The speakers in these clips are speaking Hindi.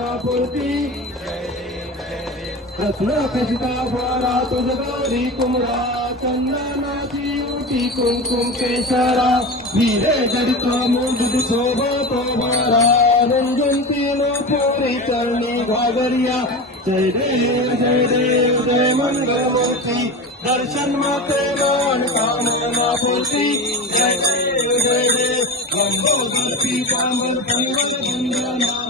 पूर्ती कुमरा चंदनाची उटी कुंकुम केशरा हिरे जडित मोदुद शोभतो बारा रंजंती नो पोरी चरणी घागरिया। जय देव जय देव, जय मंगलमूर्ती। दर्शन माते मान कामना पूर्ती जय देव जय देव, लंबोदर पीतांबर परिवर वंदना।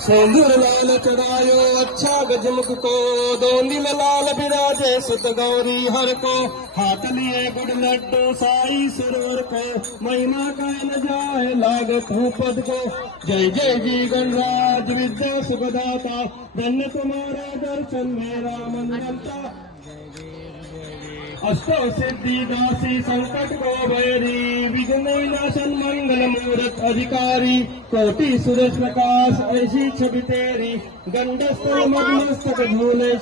सिंदूर लाल चढ़ायो अच्छा गजमुख को दोली में लाल बिराजे, सुत गौरी हर को हाथ लिए गुड़ लड्डू, साई सरोवर को। महिमा का जाए लाग भूपद को। जय जय जी गणराज विद्या सुखदाता। धन्य तुम्हारा दर्शन, मेरा रमता अष्टो सिद्धि दासी संकट को भैरी विघ्न विनाशन मंगल मूर्त अधिकारी कोटि सुरेश प्रकाश ऐसी छवि तेरी गंडस्थ मस्तक झूले